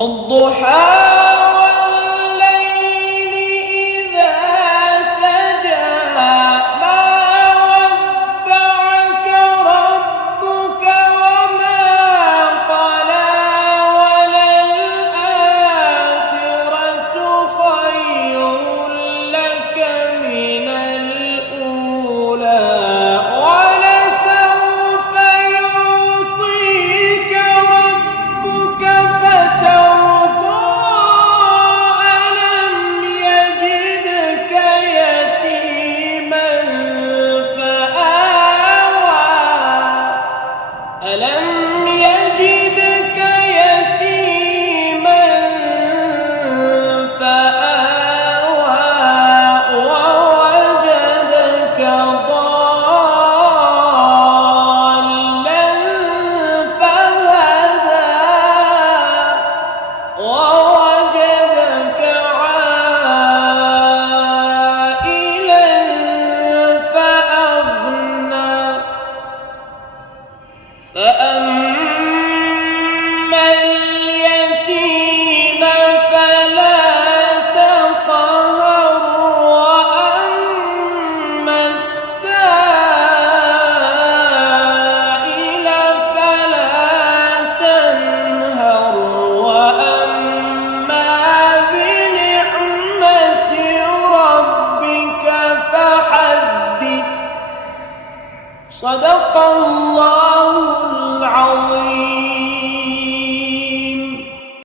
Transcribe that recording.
الضحى والليل إذا سجى ما ودعك ربك وما قلى وللآخرة خير لك من الأولى ولسوف يعطيك ربك فترضى ألم يجدك يتيما فآوى ووجدك ضالا فهدى ووجدك عائلا فأغنى فأما اليتيم فلا تقهر وأما السائل فلا تنهر وأما بنعمة ربك فحدث صدق الله